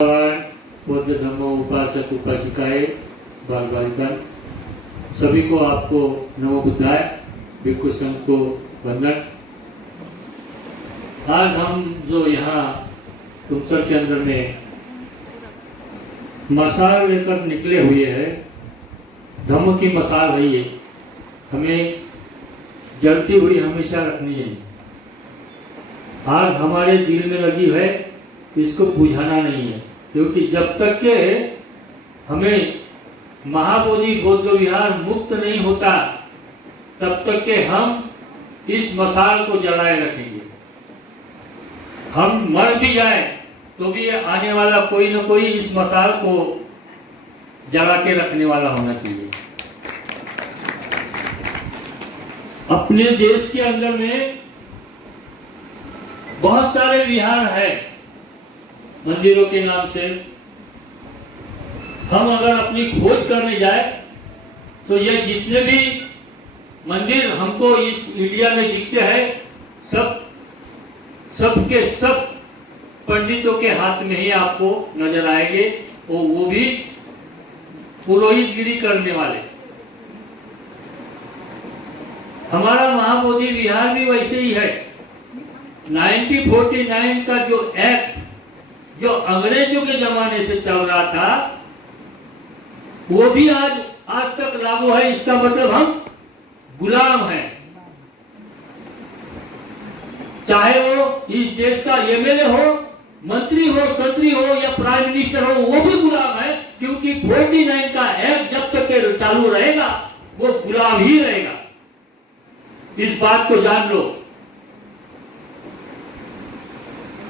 बौद्ध धर्म उपासक उपासिकाएं बाल बालिका सभी को आपको नमो बुद्धाय भिक्षु संघ को वंदन। आज हम जो यहाँ तुमसर के अंदर में मसाल लेकर निकले हुए हैं, धम्म की मसाल है ये, हमें जलती हुई हमेशा रखनी है। आग हमारे दिल में लगी है, इसको बुझाना नहीं है, क्योंकि जब तक के हमें महाबोधि बौद्ध विहार मुक्त नहीं होता तब तक के हम इस मसाल को जलाए रखेंगे। हम मर भी जाए तो भी आने वाला कोई न कोई इस मसाल को जला के रखने वाला होना चाहिए। अपने देश के अंदर में बहुत सारे विहार है मंदिरों के नाम से। हम अगर अपनी खोज करने जाए तो ये जितने भी मंदिर हमको इस इंडिया में दिखते हैं सब के सब पंडितों के हाथ में ही आपको नजर आएंगे, और वो भी पुरोहितगिरी करने वाले। हमारा महाबोधि विहार भी वैसे ही है। 1949 का जो एक्ट जो अंग्रेजों के जमाने से चल रहा था वो भी आज तक लागू है। इसका मतलब हम गुलाम हैं। चाहे वो इस देश का एमएलए हो, मंत्री हो, संतरी हो या प्राइम मिनिस्टर हो, वो भी गुलाम है, क्योंकि 49 का एक्ट जब तक चालू रहेगा वो गुलाम ही रहेगा। इस बात को जान लो।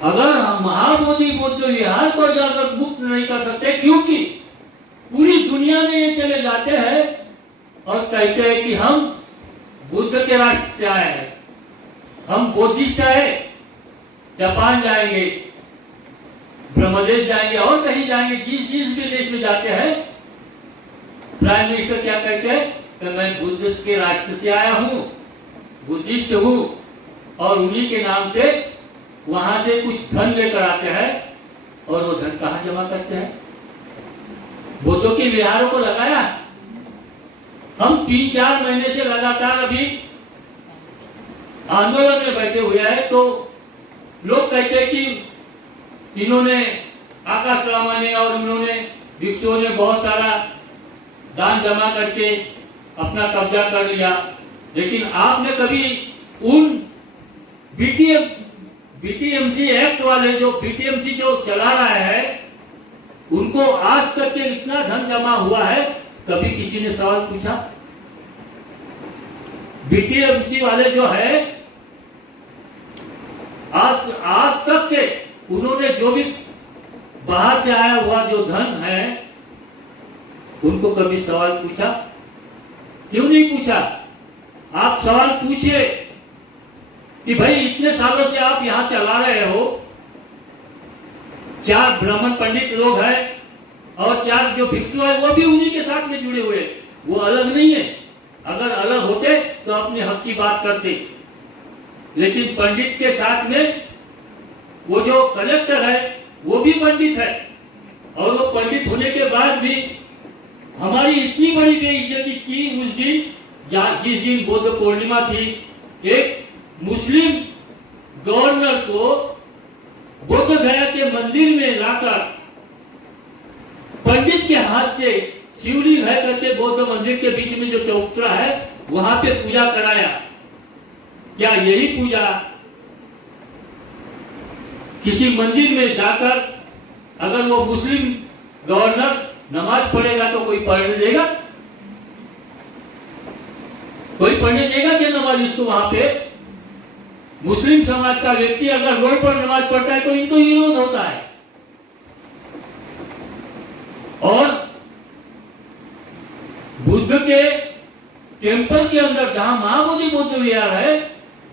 अगर हम महाबोधि बौद्ध विहार को अगर मुक्त नहीं कर सकते, क्योंकि पूरी दुनिया में ये चले जाते हैं और कहते हैं कि हम बुद्ध के राष्ट्र से आए हैं, हम बौद्धिस्ट है, जापान जाएंगे, ब्रह्मदेश जाएंगे और कहीं जाएंगे, जिस भी देश में जाते हैं प्राइम मिनिस्टर क्या कहते हैं कि मैं बुद्ध के राष्ट्र से आया हूं, बुद्धिस्ट हूं, और उन्हीं के नाम से वहां से कुछ धन लेकर आते हैं। और वो धन कहां जमा करते हैं? बुद्धों के विहारों को लगाया। हम 3-4 महीने से लगातार अभी आंदोलन में बैठे हुए हैं, तो लोग कहते हैं कि इन्होंने आकाश लामा ने और इन्होंने भिक्षुओं ने बहुत सारा दान जमा करके अपना कब्जा कर लिया। लेकिन आपने कभी उन बीटीएमसी एक्ट वाले जो बीटीएमसी जो चला रहा है उनको आज तक के इतना धन जमा हुआ है, कभी किसी ने सवाल पूछा? बीटीएमसी वाले जो है आज तक के उन्होंने जो भी बाहर से आया हुआ जो धन है उनको कभी सवाल पूछा? क्यों नहीं पूछा? आप सवाल पूछिए कि भाई इतने सालों से आप यहां चला रहे हो, 4 ब्राह्मण पंडित लोग हैं और 4 जो भिक्षु है वो भी उन्हीं के साथ में जुड़े हुए, वो अलग नहीं है। अगर अलग होते तो अपने हक की बात करते, लेकिन पंडित के साथ में वो जो कलेक्टर है वो भी पंडित है, और वो पंडित होने के बाद भी हमारी इतनी बड़ी बेइज्जती की उस दिन जिस दिन बौद्ध पूर्णिमा थी। एक मुस्लिम गवर्नर को बोध गया के मंदिर में लाकर पंडित के हाथ से शिवलिंग है करके बौद्ध मंदिर के बीच में जो चौतरा है वहां पे पूजा कराया। क्या यही पूजा किसी मंदिर में जाकर अगर वो मुस्लिम गवर्नर नमाज पढ़ेगा तो कोई पढ़ने देगा? कोई पढ़ने देगा क्या नमाज उसको? वहां पे मुस्लिम समाज का व्यक्ति अगर रोड पर नमाज पढ़ता है तो इनको विरोध होता है। और बुद्ध के टेम्पल के अंदर जहां महाबोधि बौद्ध विहार है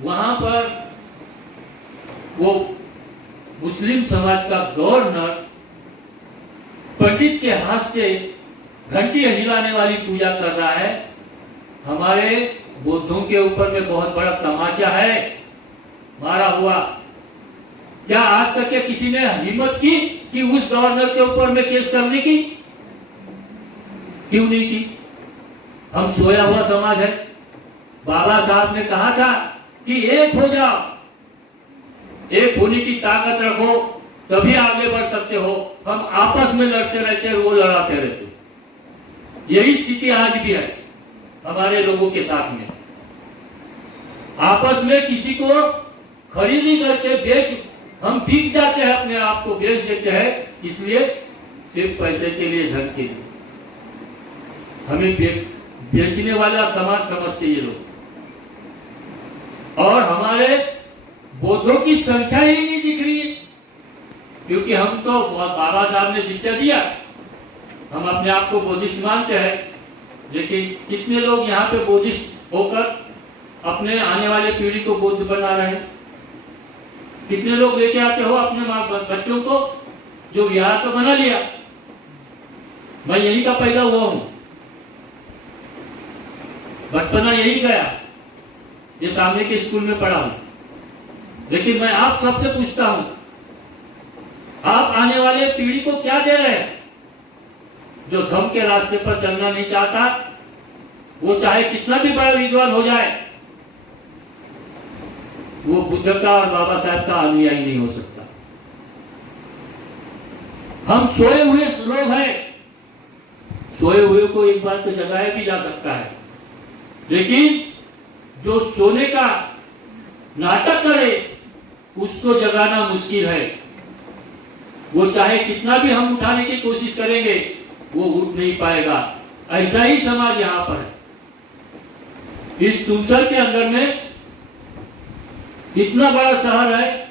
वहां पर वो मुस्लिम समाज का गवर्नर पंडित के हाथ से घंटी हिलाने वाली पूजा कर रहा है। हमारे बुद्धों के ऊपर में बहुत बड़ा तमाचा है मारा हुआ। क्या आज तक के किसी ने हिम्मत की कि उस गवर्नर के ऊपर में केस करने की? क्यों नहीं की? हम सोया हुआ समाज है। बाबा साहब ने कहा था कि एक हो जाओ, एक होने की ताकत रखो, तभी आगे बढ़ सकते हो। हम आपस में लड़ते रहते हैं, वो लड़ाते रहते। यही स्थिति आज भी है हमारे लोगों के साथ में। आपस में किसी को खरीदी करके बेच, हम बिक जाते हैं, अपने आप को बेच देते हैं, इसलिए सिर्फ पैसे के लिए, धन के लिए। हमें बेचने वाला समाज समझते ये लोग। और हमारे बौद्धों की संख्या ही नहीं दिख रही है, क्योंकि हम तो बाबा साहब ने दीक्षा दिया, हम अपने आप को बौद्धिस्ट मानते हैं, लेकिन कितने लोग यहाँ पे बौद्धिस्ट होकर अपने आने वाले पीढ़ी को बौद्ध बना रहे हैं? कितने लोग लेके आते हो अपने बच्चों को, जो विहार तो बना लिया। मैं यही का पैदा हुआ हूं, बचपना यही गया, ये सामने के स्कूल में पढ़ा हूं। लेकिन मैं आप सबसे पूछता हूं, आप आने वाले पीढ़ी को क्या दे रहे हैं? जो धर्म के रास्ते पर चलना नहीं चाहता, वो चाहे कितना भी बड़ा विद्वान हो जाए, वो बुद्ध का और बाबा साहब का अनुयायी नहीं हो सकता। हम सोए हुए लोग हैं, सोए हुए को एक बार तो जगाया भी जा सकता है, लेकिन जो सोने का नाटक करे उसको जगाना मुश्किल है। वो चाहे कितना भी हम उठाने की कोशिश करेंगे, वो उठ नहीं पाएगा। ऐसा ही समाज यहां पर है। इस तुमसर के अंदर में इतना बड़ा शहर है,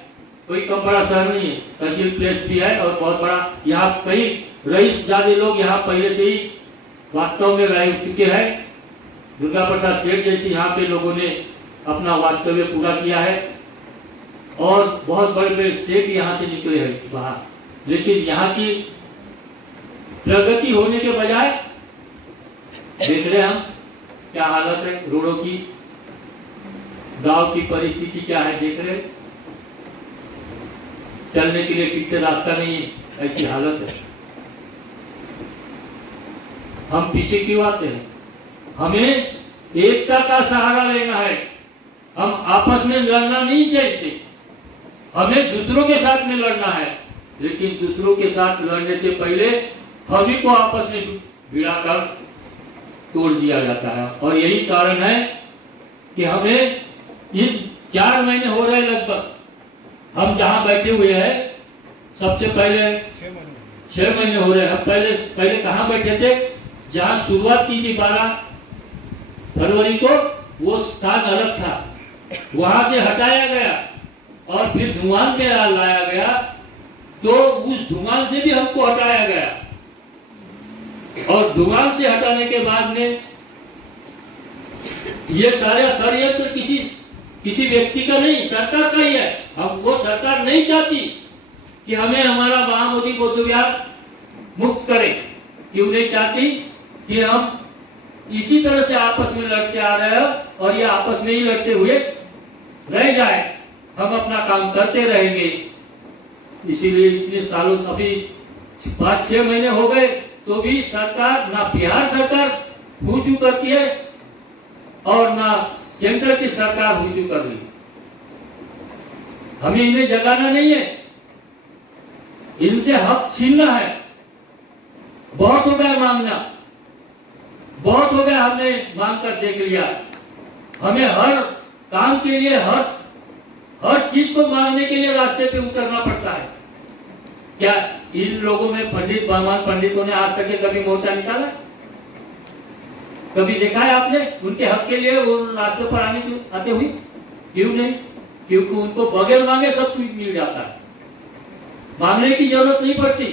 कोई कम बड़ा शहर नहीं है, तहसील प्लेस भी है और बहुत बड़ा। यहाँ कई रईस ज्यादा लोग यहाँ पहले से ही वास्तव में रह चुके हैं। दुर्गा प्रसाद सेठ जैसे यहाँ पे लोगों ने अपना वास्तव्य पूरा किया है और बहुत बड़े बड़े सेठ यहाँ से निकले हैं बाहर। लेकिन यहाँ की प्रगति होने के बजाय देख रहे हम क्या हालत है रोडों की, गांव की परिस्थिति क्या है देख रहे, चलने के लिए ठीक से रास्ता नहीं है, ऐसी हालत है। हम पीछे क्यों आते हैं? हमें एकता का सहारा लेना है। हम आपस में लड़ना नहीं चाहते, हमें दूसरों के साथ में लड़ना है। लेकिन दूसरों के साथ लड़ने से पहले हम ही को आपस में भिड़ाकर तोड़ दिया जाता है। और यही कारण है कि हमें इन 4 महीने हो रहे लगभग, हम जहां बैठे हुए हैं, सबसे पहले 6 महीने हो रहे हैं। हम पहले कहां बैठे थे? जहां शुरुआत की थी 12 फरवरी को, वो स्थान अलग था, वहां से हटाया गया और फिर धुआं में लाया गया, तो उस धुआं से भी हमको हटाया गया। और धुआं से हटाने के बाद में ये सारे षड्यंत्र किसी व्यक्ति का नहीं, सरकार का ही है। हम वो सरकार नहीं चाहती कि हमें हमारा महाबोधि बौद्ध विहार मुक्त करे। क्यों नहीं चाहती? कि हम इसी तरह से आपस में लड़ते आ रहे हैं और ये आपस में ही लड़ते हुए रह जाए, हम अपना काम करते रहेंगे। इसीलिए इतने सालों, अभी 5-6 महीने हो गए तो भी सरकार, ना बिहार सरकार हुजू करती है और ना सेंटर की सरकार हुजू कर रही। हमें इन्हें जगाना नहीं है, इनसे हक छीनना है। बहुत हो गया मांगना, बहुत हो गया, हमने मांग कर देख लिया। हमें हर काम के लिए, हर चीज को मांगने के लिए रास्ते पे उतरना पड़ता है। क्या इन लोगों में पंडित, ब्राह्मण पंडितों ने आज तक कभी मोर्चा निकाला? कभी देखा है आपने उनके हक के लिए वो रास्ते पर आते हुए? क्यों नहीं? क्योंकि उनको बगैर मांगे सब कुछ मिल जाता है, मांगने की जरूरत नहीं पड़ती।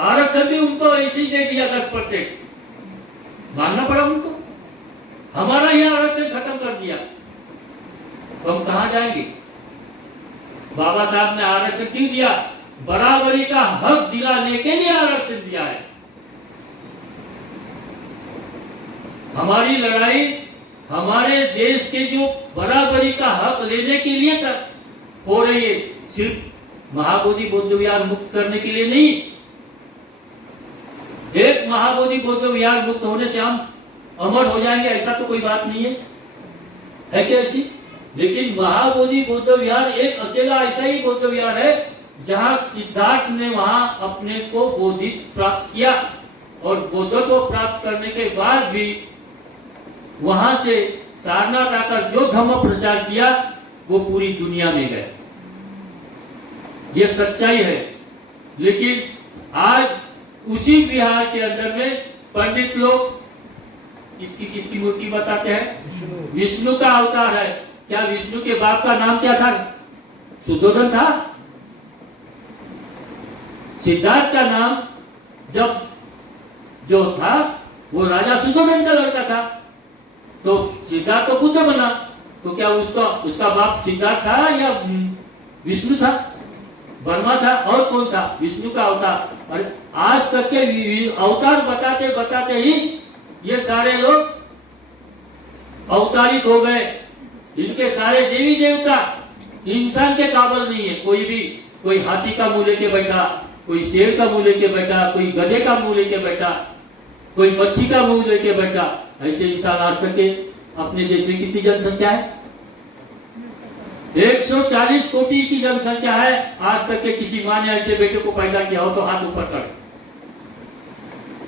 आरक्षण भी उनको ऐसे ही दे दिया 10%, मानना पड़ा उनको। हमारा ही आरक्षण खत्म कर दिया, तो हम कहां जाएंगे? बाबा साहब ने आरक्षण क्यों दिया? बराबरी का हक दिलाने के लिए आरक्षण दिया है। हमारी लड़ाई हमारे देश के जो बराबरी का हक लेने के लिए हो रही है, सिर्फ महाबोधि बौद्ध विहार मुक्त करने के लिए नहीं। एक महाबोधि बौद्ध विहार मुक्त होने से हम अमर हो जाएंगे ऐसा तो कोई बात नहीं है क्या ऐसी? लेकिन महाबोधि बौद्ध विहार एक अकेला ऐसा ही बौद्ध विहार है जहां सिद्धार्थ ने वहां अपने को बोधित प्राप्त किया और बौद्धत्व को प्राप्त करने के बाद भी वहां से सारनाथ आकर जो धर्म प्रचार किया वो पूरी दुनिया में गए। ये सच्चाई है। लेकिन आज उसी बिहार के अंदर में पंडित लोग किसकी मूर्ति बताते हैं? विष्णु का अवतार है। क्या विष्णु के बाप का नाम क्या था? शुद्धोधन था। सिद्धार्थ का नाम जब जो था वो राजा शुद्धोधन का लड़का था, तो सिद्धार्थ तो बुद्ध बना। तो क्या उसका बाप सिद्धार्थ था या विष्णु था, ब्रह्मा था, और कौन था? विष्णु का अवतार। और आज तक के अवतार बताते बताते ही ये सारे लोग अवतारित हो गए। इनके सारे देवी देवता इंसान के काबिल नहीं है। कोई भी, कोई हाथी का मुंह लेके बैठा, कोई शेर का मुंह लेके बैठा, कोई गधे का मुंह लेके बैठा, कोई मच्छी का मुंह लेके बैठा। ऐसे इंसान आज तक के अपने देश में कितनी जनसंख्या है? 140 कोटि की जनसंख्या है। आज तक के किसी माँ ने ऐसे बेटे को पैदा किया हो तो हाथ ऊपर कर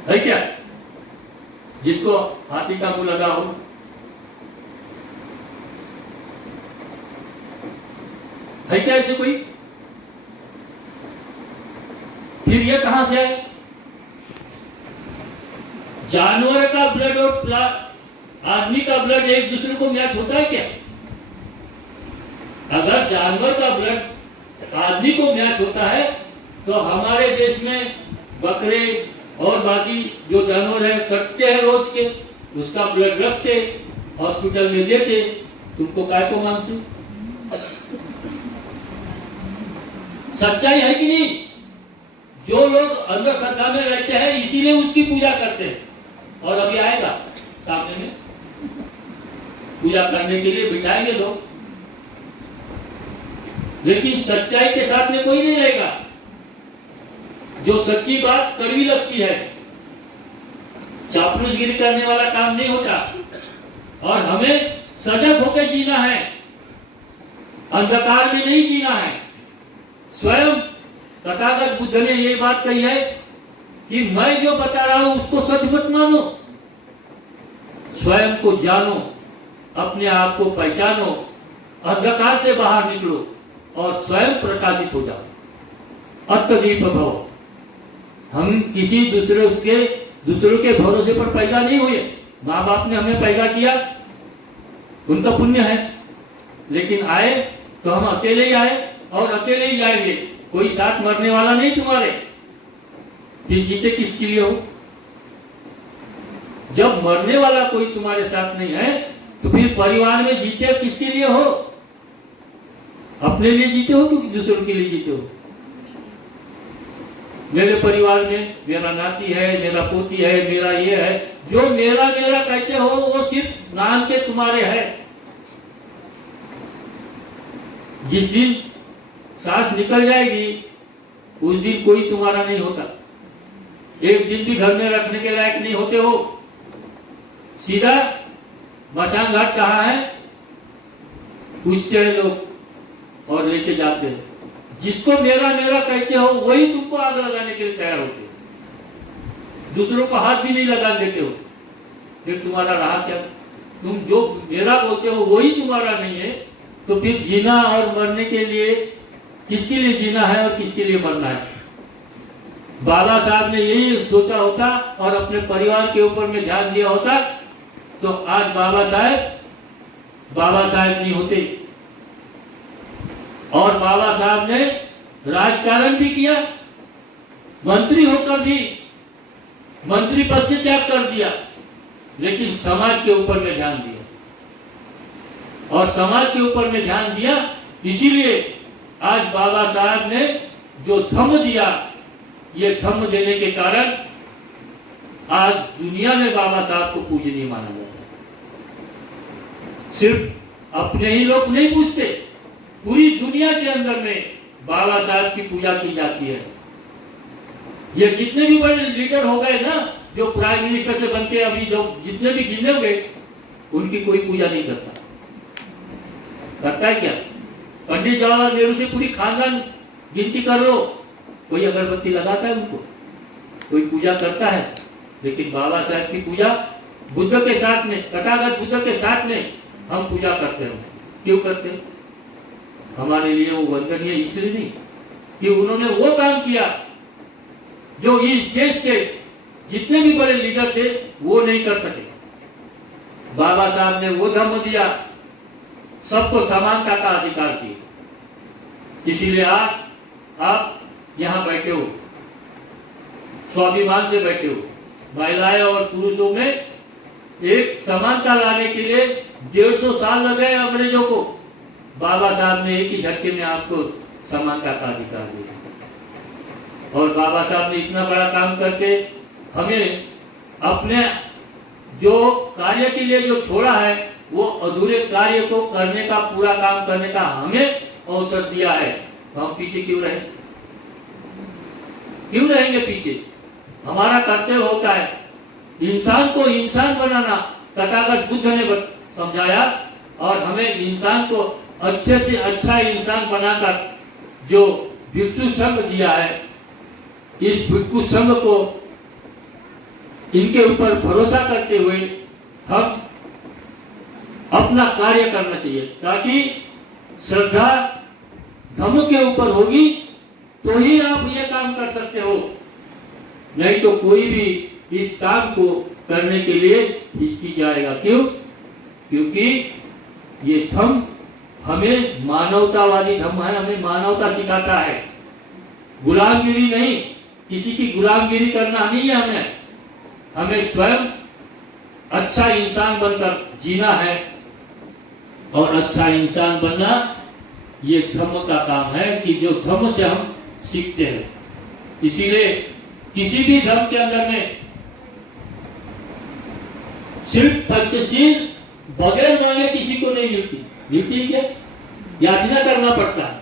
है क्या? जिसको हाथी का मुंह लगा हो। है क्या ऐसे कोई? फिर ये कहां से है? जानवर का ब्लड और आदमी का ब्लड एक दूसरे को मैच होता है क्या? अगर जानवर का ब्लड आदमी को मैच होता है तो हमारे देश में बकरे और बाकी जो जानवर है कटते हैं रोज के, उसका ब्लड रखते, हॉस्पिटल में देते। तुमको काय को मानते? सच्चाई है कि नहीं? जो लोग अंधश्रद्धा में रहते हैं इसीलिए उसकी पूजा करते हैं। और अभी आएगा सामने में पूजा करने के लिए बिठाएंगे लोग, लेकिन सच्चाई के साथ में कोई नहीं रहेगा। जो सच्ची बात कड़वी लगती है, चापलूसगिरी करने वाला काम नहीं होता। और हमें सजग होकर जीना है, अंधकार में नहीं जीना है। स्वयं तथागत बुद्ध ने ये बात कही है कि मैं जो बता रहा हूं उसको सच मत मानो, स्वयं को जानो, अपने आप को पहचानो, अंधकार से बाहर निकलो और स्वयं प्रकाशित हो जाओ। अत्तदीप भव। हम किसी दूसरों के भरोसे पर पैदा नहीं हुए। माँ बाप ने हमें पैदा किया, उनका पुण्य है, लेकिन आए तो हम अकेले ही आए और अकेले ही जाएंगे। कोई साथ मरने वाला नहीं तुम्हारे। फिर जीते किसके लिए हो? जब मरने वाला कोई तुम्हारे साथ नहीं है तो फिर परिवार में जीते किसके लिए हो? अपने लिए जीते हो कि दूसरों के लिए जीते हो? मेरे परिवार में मेरा नाती है, मेरा पोती है, मेरा ये है। जो मेरा मेरा कहते हो वो सिर्फ नाम के तुम्हारे है। जिस दिन सांस निकल जाएगी उस दिन कोई तुम्हारा नहीं होता। एक दिन भी घर में रखने के लायक नहीं होते हो। सीधा मसान घाट कहाँ है पूछते हैं लोग और लेके जाते हैं। जिसको मेरा मेरा कहते हो वही तुमको आग लगाने के लिए तैयार होते, दूसरों को हाथ भी नहीं लगा देते हो। फिर तुम्हारा रहा क्या? तुम जो मेरा बोलते हो वही तुम्हारा नहीं है, तो फिर जीना और मरने के लिए किसके लिए जीना है और किसके लिए मरना है? बाबा साहब ने यही सोचा होता और अपने परिवार के ऊपर में ध्यान दिया होता तो आज बाबा साहब नहीं होते। और बाबा साहब ने राजकारण भी किया, मंत्री होकर भी मंत्री पद से त्याग कर दिया, लेकिन समाज के ऊपर में ध्यान दिया। और समाज के ऊपर में ध्यान दिया इसीलिए आज बाबा साहब ने जो धम्म दिया, ये धम्म देने के कारण आज दुनिया में बाबा साहब को पूजनीय माना जाता है। सिर्फ अपने ही लोग नहीं पूछते, पूरी दुनिया के अंदर में बाबा साहब की पूजा की जाती है। ये जितने भी बड़े लीडर हो गए ना, जो प्राइम मिनिस्टर से बनके अभी जो जितने भी गिने हुए, उनकी कोई पूजा नहीं करता। करता है क्या? पंडित जवाहरलाल नेहरू से पूरी खानदान गिनती कर लो, कोई अगरबत्ती लगाता है उनको, कोई पूजा करता है? लेकिन बाबा साहब की पूजा बुद्ध के साथ में, तथागत बुद्ध के साथ में हम पूजा करते हैं। क्यों करते हैं? हमारे लिए वो वंदनीय इसलिए नहीं कि उन्होंने वो काम किया जो इस देश के जितने भी बड़े लीडर थे वो नहीं कर सके। बाबा साहब ने वो धर्म दिया, सबको समानता का अधिकार दिया। इसीलिए आप यहाँ बैठे हो, स्वाभिमान से बैठे हो। महिलाएं और पुरुषों में एक समानता लाने के लिए 150 साल लगे अंग्रेजों को। बाबा साहब ने एक ही झटके में आपको समानता का अधिकार दिया। और बाबा साहब ने इतना बड़ा काम करके हमें अपने जो कार्य के लिए जो छोड़ा है, वो अधूरे कार्य को करने का, पूरा काम करने का हमें अवसर दिया है। तो हम पीछे क्यों रहे? क्यों रहेंगे पीछे? हमारा कर्तव्य होता है इंसान को इंसान बनाना। तथागत बुद्ध ने समझाया और हमें इंसान को अच्छे से अच्छा इंसान बनाकर जो भिक्षु संघ दिया है, इस भिक्षु संघ को इनके ऊपर भरोसा करते हुए हम अपना कार्य करना चाहिए, ताकि श्रद्धा धर्म के ऊपर होगी तो ही आप ये काम कर सकते हो। नहीं तो कोई भी इस काम को करने के लिए हिचकी जाएगा। क्यों? क्योंकि ये धर्म हमें मानवतावादी धर्म है, हमें मानवता सिखाता है, गुलामगिरी नहीं। किसी की गुलामगिरी करना नहीं है हमें स्वयं अच्छा इंसान बनकर जीना है। और अच्छा इंसान बनना ये धर्म का काम है कि जो धर्म से हम सीखते हैं। इसीलिए किसी भी धर्म के अंदर में सिर्फ पंचशील बगैर मांगे किसी को नहीं मिलती। मिलती है क्या? याचना करना पड़ता है,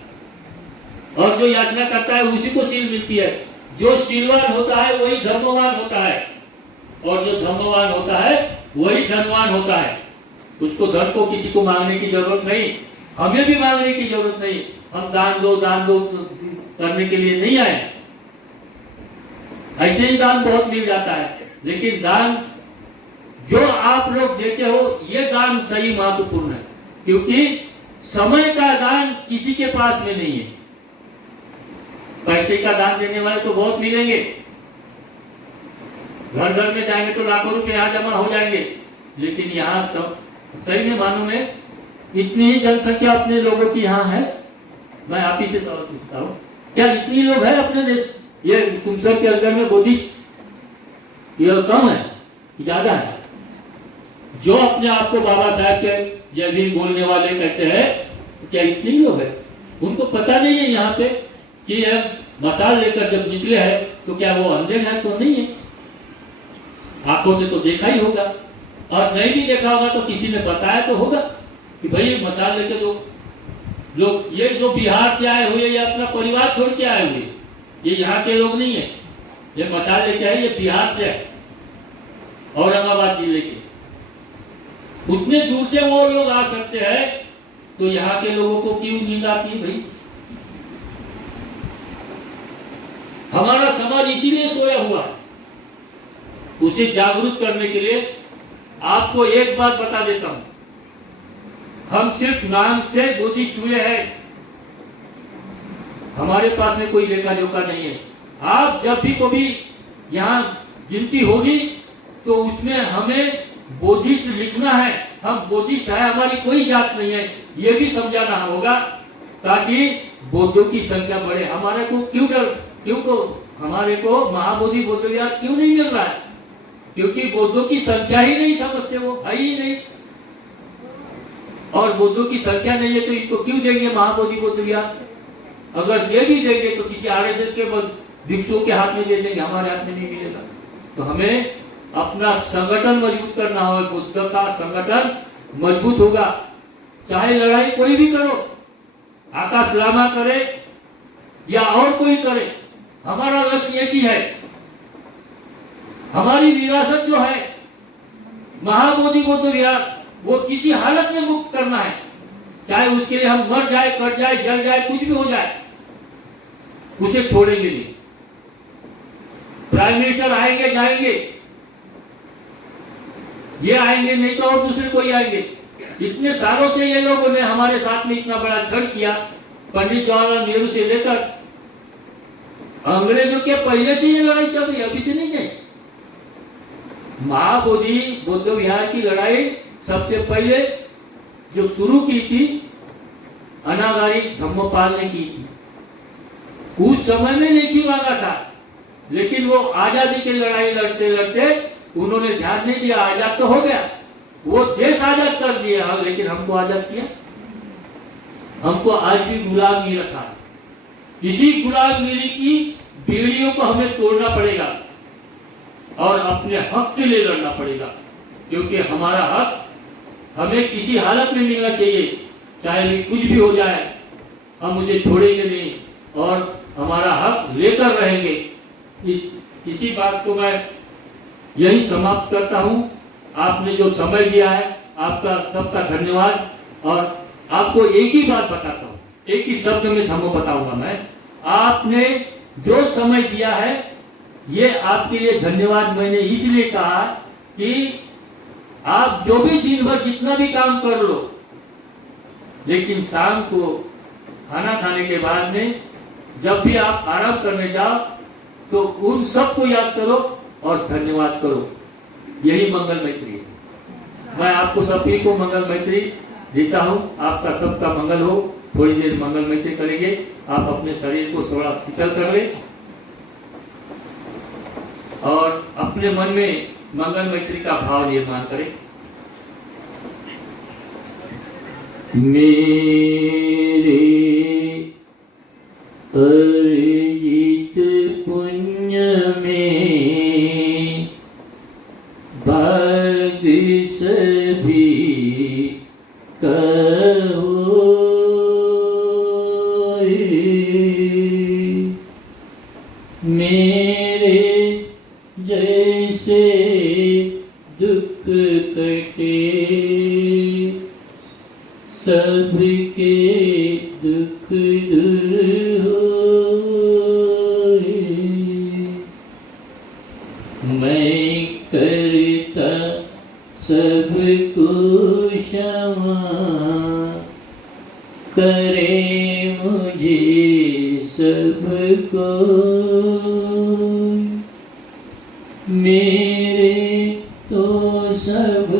और जो याचना करता है उसी को शील मिलती है। जो शीलवान होता है वही धर्मवान होता है, और जो धर्मवान होता है वही धनवान होता है। उसको धन को किसी को मांगने की जरूरत नहीं, हमें भी मांगने की जरूरत नहीं। हम दान दो करने के लिए नहीं आए। ऐसे ही दान बहुत मिल जाता है, लेकिन दान जो आप लोग देते हो ये दान सही महत्वपूर्ण है, क्योंकि समय का दान किसी के पास में नहीं है। पैसे का दान देने वाले तो बहुत मिलेंगे, घर घर में जाएंगे तो लाखों रुपए यहाँ जमा हो जाएंगे, लेकिन यहाँ सब सही में मालूम है इतनी ही जनसंख्या अपने लोगों की यहाँ है। मैं आप ही से सवाल पूछता हूँ, क्या इतनी लोग है अपने देश? ये तुम सब के अंदर में बुद्धिस्ट ये कम है ज्यादा है? जो अपने आप को बाबा साहब के जय भीम बोलने वाले कहते हैं, तो क्या इतने ही लोग हैं? उनको पता नहीं है यहाँ पे कि यह मसाल लेकर जब निकले हैं तो क्या वो अंधे हैं? तो नहीं है, आंखों से तो देखा ही होगा, और नहीं भी देखा होगा तो किसी ने बताया तो होगा कि भाई ये मसाल लेके जो लोग, ये जो बिहार से आए हुए, ये अपना परिवार छोड़ के आए हुए, ये यहाँ के लोग नहीं है। ये मसाल लेके आए, ये बिहार से है, औरंगाबाद जिले के। उतने दूर से वो लोग आ सकते हैं, तो यहाँ के लोगों को क्यों नींद आती है भाई? हमारा समाज इसीलिए सोया हुआ है। उसे जागरूक करने के लिए आपको एक बात बता देता हूं, हम सिर्फ नाम से बुद्धिस्ट हुए हैं, हमारे पास में कोई लेखा जोखा नहीं है। आप जब भी कभी यहाँ गिनती होगी तो उसमें हमें बुद्धिस्ट लिखना है। हम बुद्धिस्ट है, हमारी कोई जात नहीं है, ये भी समझाना होगा, ताकि बौद्धों की संख्या बढ़े। हमारे को क्यों डर, क्यों को हमारे को महाबोधि बौद्ध विहार क्यों नहीं मिल रहा है? क्योंकि बौद्धों की संख्या ही नहीं समझते, वो है ही नहीं। और बौद्धों की संख्या नहीं है तो इनको क्यों देंगे महाबोधि बौद्ध विहार? अगर दे भी देंगे तो किसी आरएसएस के भिक्षुओं के हाथ में दे देंगे, हमारे हाथ में नहीं मिलेगा। तो हमें अपना संगठन मजबूत करना होगा। बुद्ध का संगठन मजबूत होगा, चाहे लड़ाई कोई भी करो, आकाश लामा करे या और कोई करे, हमारा लक्ष्य एक ही है। हमारी विरासत जो है महाबोधि बौद्ध विहार, वो किसी हालत में मुक्त करना है, चाहे उसके लिए हम मर जाए, कट जाए, जल जाए, कुछ भी हो जाए, उसे छोड़ेंगे नहीं। प्राइम मिनिस्टर आएंगे जाएंगे, ये आएंगे नहीं तो और दूसरे कोई आएंगे। इतने सालों से ये लोगों ने हमारे साथ में इतना बड़ा छल किया, पंडित जवाहरलाल नेहरू से लेकर अंग्रेजों के पहले से ये लड़ाई चल रही है, अभी से नहीं है। महाबोधि बौद्ध विहार की लड़ाई सबसे पहले जो शुरू की थी अनागारी धम्मपाल ने की थी। उस समय में लेखी मांगा था, लेकिन वो आजादी की लड़ाई लड़ते लड़ते उन्होंने ध्यान नहीं दिया। आजाद तो हो गया, वो देश आजाद कर दिया, लेकिन हमको आजाद किया, हमको आज भी गुलाम नहीं रखा। इसी गुलामगिरी की बेड़ियों को हमें तोड़ना पड़ेगा और अपने हक के लिए लड़ना पड़ेगा, क्योंकि हमारा हक हमें किसी हालत में मिलना चाहिए, चाहे भी कुछ भी हो जाए, हम उसे छोड़ेंगे नहीं और हमारा हक लेकर रहेंगे। इसी बात को मैं यही समाप्त करता हूं। आपने जो समय दिया है, आपका सबका धन्यवाद। और आपको एक ही बात बताता हूं, एक ही शब्द में धम्म बताऊंगा मैं। आपने जो समय दिया है, ये आपके लिए धन्यवाद मैंने इसलिए कहा कि आप जो भी दिन भर जितना भी काम कर लो, लेकिन शाम को खाना खाने के बाद में जब भी आप आराम करने जाओ तो उन सबको याद करो और धन्यवाद करो। यही मंगल मैत्री है। मैं आपको सभी को मंगल मैत्री देता हूं। आपका सबका मंगल हो। थोड़ी देर मंगल मैत्री करेंगे। आप अपने शरीर को थोड़ा शीतल कर ले और अपने मन में मंगल मैत्री का भाव निर्माण करें। मेरे अर्जित पुण्य में भाग्य सभी कहो, मेरे जैसे दुख कटे, सबके दुख दूर होए। मैं करता सबको क्षमा, करे मुझे सबको। मेरे तो सब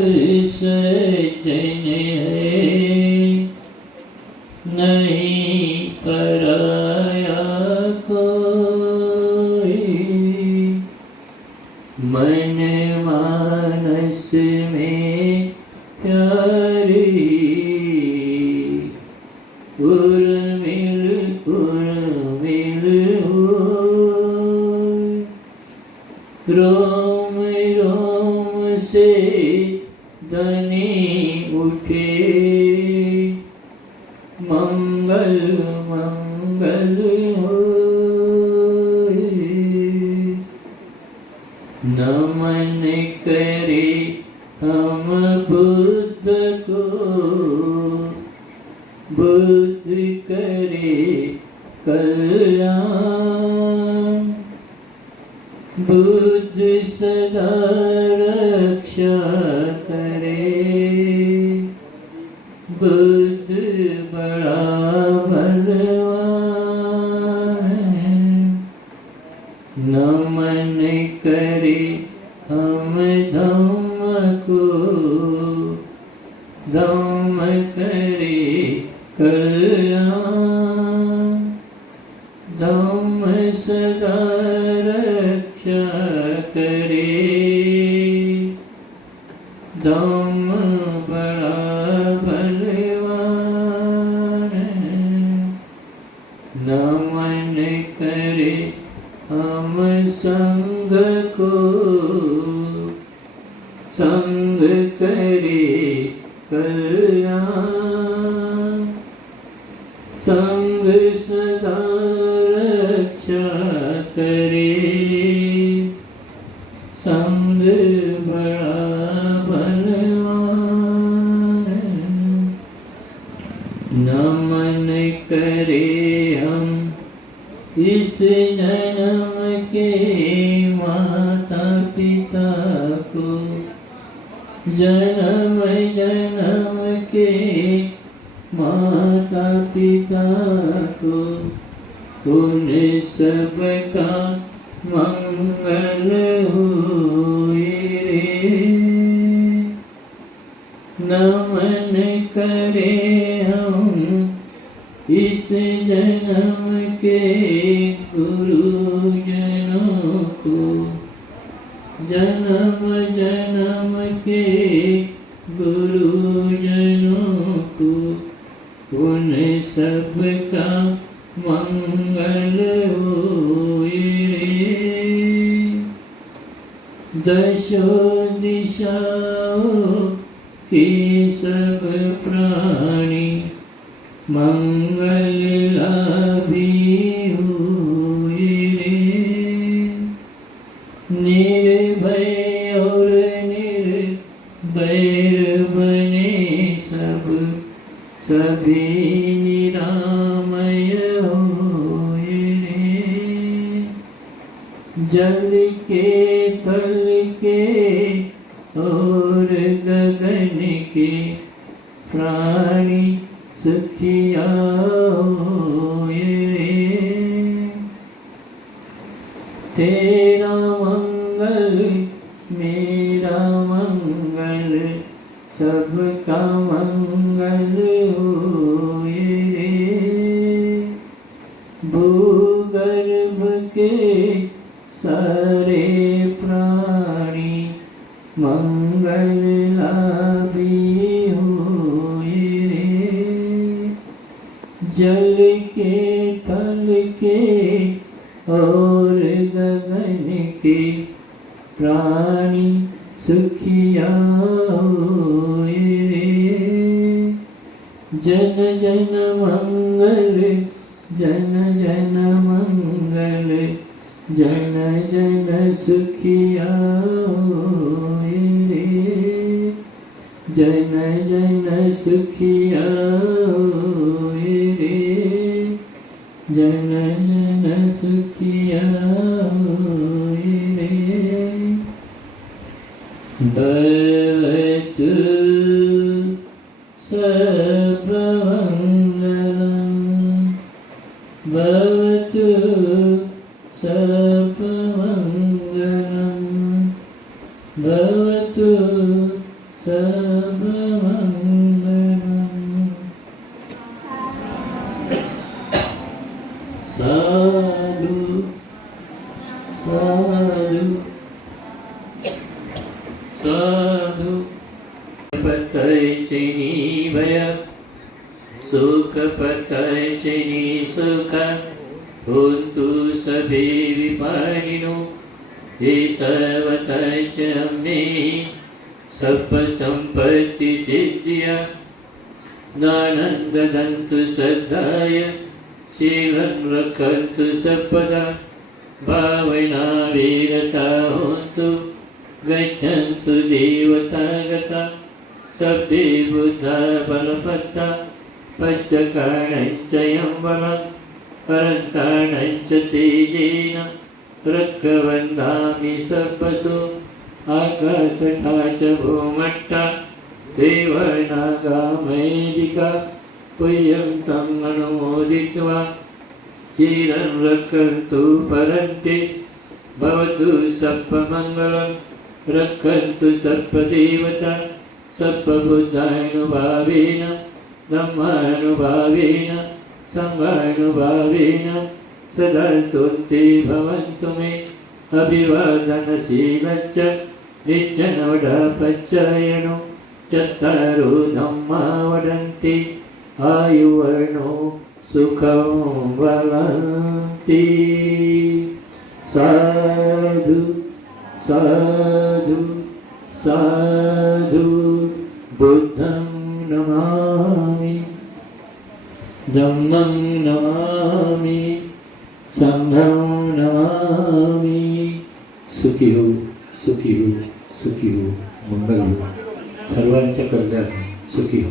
सज्जन है, नहीं पराया कोई। मन मानस में प्यारी, उर्मिल होय। रोम रोम से ध्वनि उठे, मंगल मंगल होय। नमन करे हम बुद्ध को, बुद्ध करे कल्याण। बुद्ध सदा रक्षा करे, बुद्ध बड़ा बलवान है। नमन करे हम धम्म को, धम्म करे कल्याण। धम्म सदा रक्षा करे, धम्म बड़ा बलवान है। नमन करे हम संग को, संग करे कल्याण। संग सदा माता पिता को, जन्म जन्म के माता पिता को, उन सबका मंगल होए रे। नमन करे हम इस जन्म के गुरुजनों को, जन्म जन्म के गुरुजनों को, उन सबका मंगल होए रे। दशों दिशाओं के सब प्राणी मंगल लाभी हुए रे। निर्भय और निर्वैर बने सब, सभी निरामय होए रे। जल के थल के और गगन के प्राणी सुखिया होए रे। तेरा मंगल मेरा मंगल सबका मंगल होए रे। भूगर्भ के सारे प्राणी मंगल लाभी होए रे। जल के थल के और गगन के प्राणी सुखिया होए रे। जन जन मंगल जन जन मंगल, जन जन सुखिया होए रे। जन जन सुखिया होए रे। जन जन सुखिया होए रे। भवतु सर्वमङ्गलं, भवतु सर्वमङ्गलं, भवतु सर्वमङ्गलम्। साधु साधु साधु। पतय चिनी भय सुख, पतय चिनी सुख, होन्तु सभी विपारिणो। एतावतय च मे सर्व संपत्ति सिद्धिया, दानं ददन्तु श्रद्धाय, शीलं रक्षन्तु सर्वदा। भावना वीरता होन्तु, गच्छन्तु देवता गता। सभ्ये बुद्धा बलवत्ता, पञ्चकाणञ्च यंबलं, परन्ताणञ्च तेजेन। रक्षवन्दामि सर्वसु, आकाशथा च भूमट्टा। देवनागामैदिका पुयं तम् अनुमोदित्वा, चिरं रक्षन्तु परन्ते। भवतु सर्वमङ्गलं, रक्षन्तु सर्वदेवता। सर्वबुद्धानुभावेन, धम्मानुभावेन, संघानुभावेन सदा सोऽन्ते भवन्तु मे। अभिवादनशीलश्च नित्यनवधापच्चायनो, चत्वारो धम्मा वदन्ति, आयुर्वर्णो सुखं वदन्ति। साधु साधु साधु। बुद्धं नमामि, धम्मं नमामि, संघं नमामि। सुखी हो, सुखी हो, सुखी हो, मंगल हो, सर्वांच्या कल्याण, सुखी हो।